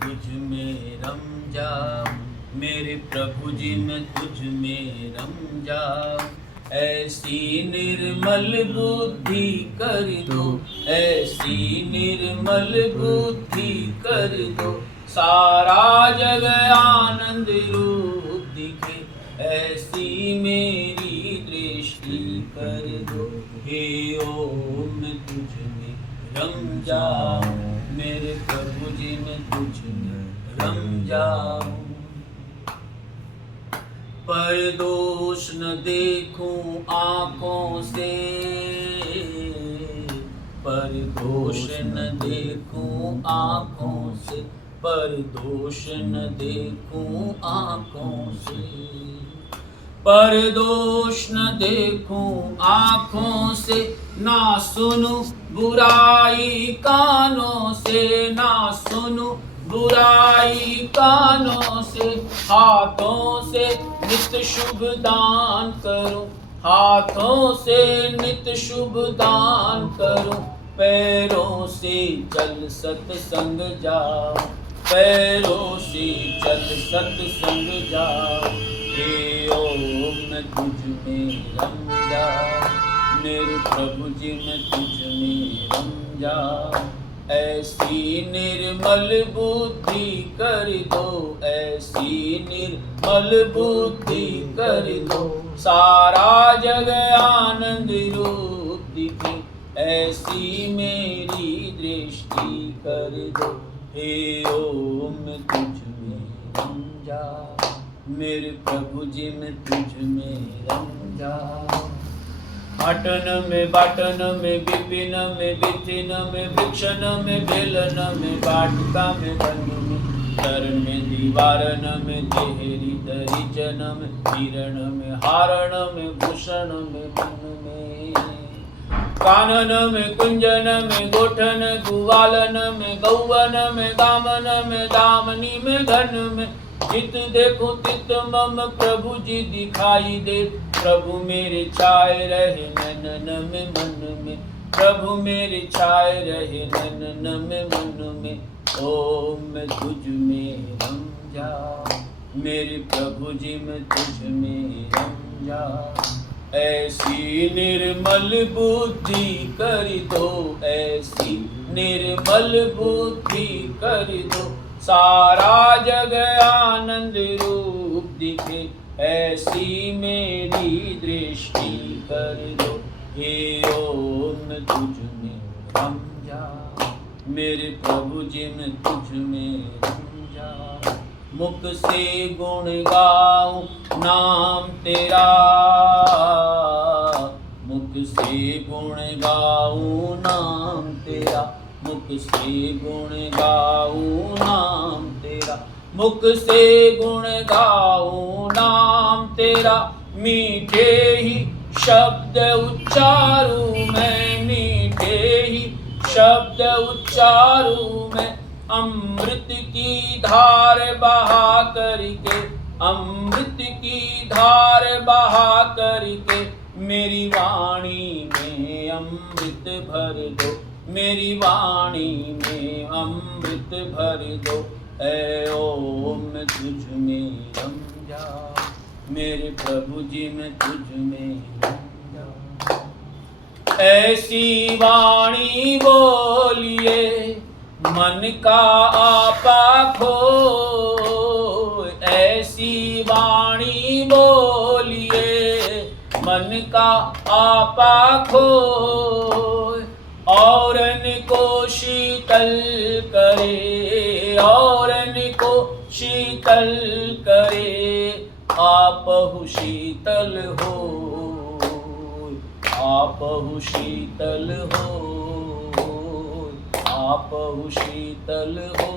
तुझ में रम जाऊं, मेरे प्रभु जी मैं तुझ में रम जाऊं। ऐसी निर्मल बुद्धि कर दो, ऐसी निर्मल बुद्धि कर दो, सारा जग आनंद रूप दिखे। ऐसी मेरी दृष्टि कर दो, हे ओम मैं तुझ में रम जाऊं, मेरे प्रभु जी मैं तुझ में रम जाऊं। पर दोष न देखूं आँखों से, पर दोष न देखूं आँखों से, पर दोष न देखूं आँखों से, पर दोष न देखूं आँखों से, ना सुनूं बुराई कानों से, ना सुनूं बुराई कानों से, हाथों से नित्य शुभ दान करूं, हाथों से नित्य शुभ दान करूं, पैरों से चल सत्संग जाऊं, पैरों से चल सत्संग जाऊं। हे ओम मैं तुझ में रम जाऊं, मेरे प्रभु जी मैं तुझ में रम जाऊं। ऐसी निर्मल बुद्धि कर दो, ऐसी निर्मल बुद्धि कर दो, सारा जग आनंद रूप दिखे। ऐसी मेरी दृष्टि कर दो, हे ओम मैं तुझ में रम जाऊं, मेरे प्रभु जी मैं तुझ में रम जाऊं। अटन में बाटन में विपिन में विथिन में वृक्षन में बेलन में वाटिका में वन में चरण में दीवारन में देहरी दरिचन में हिरण में हारण में भूषण में मन में कानन में कुंजन में गोठन गुवालन में गौवन में दामन में दामनी में घन में जित देखो तित मम प्रभु जी दिखाई दे। प्रभु मेरे छाए रहे नैनन में मन में, प्रभु मेरे छाए रहे नैनन में मन में। ओम मैं तुझ में रम जाऊं, मेरे प्रभु जी मैं तुझ में रम जाऊं। ऐसी निर्मल बुद्धि कर दो, ऐसी निर्मल बुद्धि कर दो, सारा जग आनंद रूप दिखे। ऐसी मेरी दृष्टि कर दो, हे ओम तुझ में रम जाऊं, मेरे प्रभु जी मैं तुझ में रम जाऊं। मुख से गुण गाऊं नाम तेरा, मुख से गुण गाऊं नाम तेरा, मुख से गुण गाऊं नाम तेरा, मुख से गुण गाऊं नाम तेरा। मीठे ही शब्द उच्चारूं मैं, मीठे ही शब्द उच्चारूं मैं, अमृत की धार बहा करके, अमृत की धार बहा करके, मेरी वाणी में अमृत भर दो, मेरी वाणी में अमृत भर दो। ऐ ओम मैं तुझ में रम जाऊं, मेरे प्रभु जी मैं तुझ में रम जाऊं। ऐसी वाणी बोलिए मन का आपा खो, ऐसी वाणी बोलिए मन का आपा खो, औरन को शीतल करे, औरन को शीतल करे, आपहु शीतल हो, आपहु शीतल हो, आपहु शीतल हो।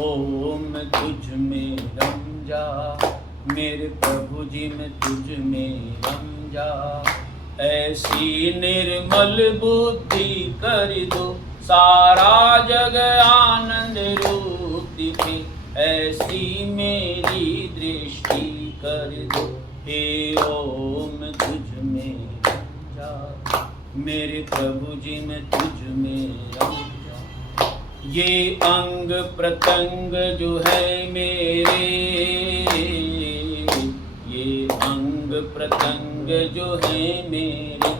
ओम मैं तुझ में रम जाऊं, मेरे प्रभु जी मैं तुझ में रम जाऊं। ऐसी निर्मल बुद्धि कर दो, सारा जग आनंद रूप दिखे। ऐसी मेरी दृष्टि कर दो, हे ओम तुझ में रम जाऊं, मेरे प्रभु जी मैं तुझ में रम जाऊं। ये अंग प्रत्यंग जो है मेरे, ये अंग प्रत्यंग जो है मेरे,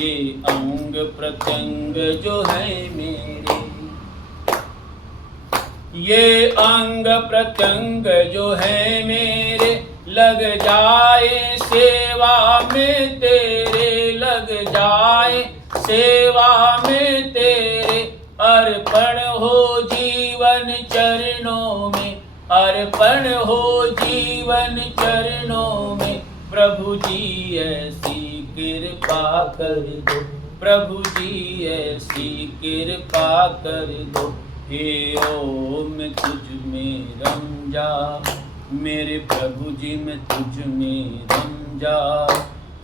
ये अंग प्रत्यंग जो है मेरे, ये अंग प्रत्यंग जो है मेरे, लग जाए सेवा में तेरे, लग जाए सेवा में तेरे, अर्पण हो जीवन चरणों में, अर्पण हो जीवन चरणों में। प्रभु जी ऐसी कृपा कर दो, प्रभु जी ऐसी कृपा कर दो। हे ओम तुझ में रम जा, मेरे प्रभु जी मैं तुझ में रम जा।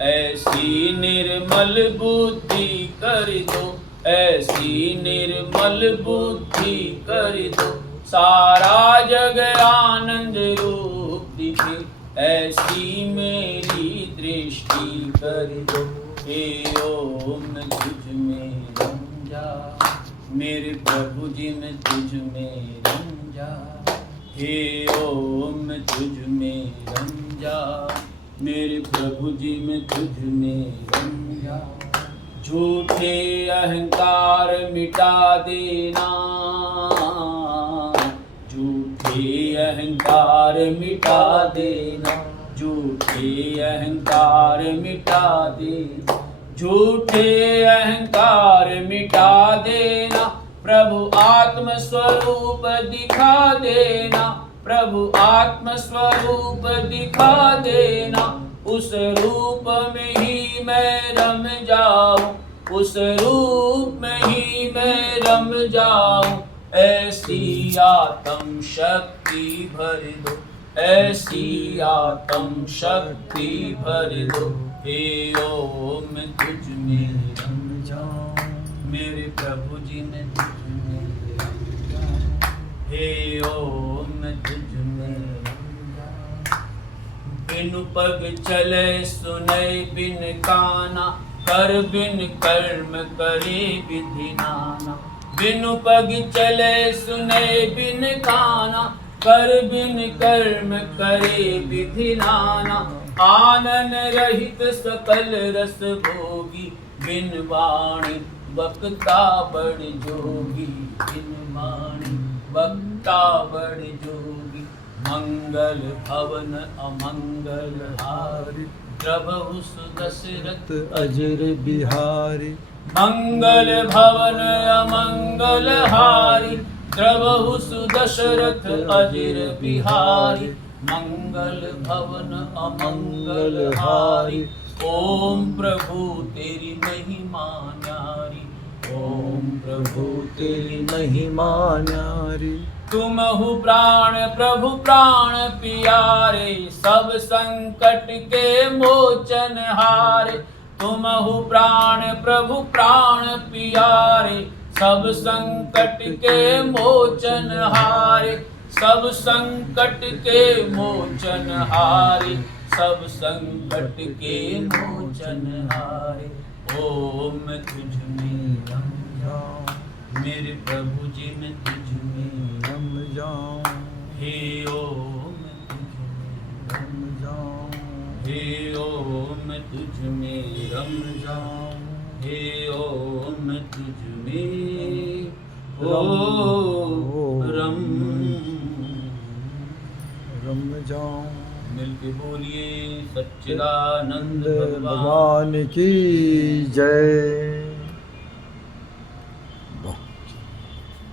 ऐसी निर्मल बुद्धि कर दो, ऐसी निर्मल बुद्धि कर दो, सारा जग आनंद रूप दिखे, ऐसी मेरी दृष्टि कर दो। हे ओम तुझ में रम जा, मेरे प्रभु जी मैं तुझ में रम जा। हे ओम तुझ में रम जा, मेरे प्रभु जी मैं तुझ में रम जा। झूठे अहंकार मिटा देना, झूठे अहंकार मिटा देना, झूठे अहंकार मिटा देना, झूठे अहंकार मिटा देना। प्रभु आत्म स्वरूप दिखा देना, प्रभु आत्म स्वरूप दिखा देना। उस रूप में ही मैं रम जाऊं, उस रूप में ही मैं रम जाऊं। ऐसी आत्म शक्ति भर दो, ऐसी आत्म शक्ति भर दो। हे ओम तुझ में रम जाऊं, मेरे प्रभु जी मैं तुझ में रम जाऊं। हे ओम तुझ में रम जाऊं। बिनु पग चले सुने बिन काना, कर बिन कर्म करे विधि नाना। बिनु पग चले सुने बिन काना, कर बिन कर्म करे विधि नाना। आनन रहित सकल रस भोगी, बिन वाणी वक्ता बड़ जोगी, बिन वाणी वक्ता बड़ जोगी। मंगल भवन अमंगल हारी, प्रभु सुदशरथ अजर बिहारी। मंगल भवन अमंगल हारी, प्रभु सुदशरथ अजर बिहारी। मंगल भवन अमंगल हारी, ओम प्रभु तेरी महिमा न्यारी, ओम प्रभु तेरी महिमा न्यारी। तुम हो प्राण प्रभु प्राण प्यारे, सब संकट के मोचन हारे। तुम हो प्राण प्रभु प्राण प्यारे, सब संकट के मोचन हारे, सब संकट के मोचन हारे, सब संकट के मोचन हारे। ओम तुझ में रम जाऊं, मेरे प्रभु जी मैं तुझ में रम जाऊं। हे ओम तुझ में रम जाऊं, हे ओम तुझ में रम जाऊं। हे ओम तुझ में रम जाऊं। मिलके बोलिए सच्चिदानंद भगवान की जय।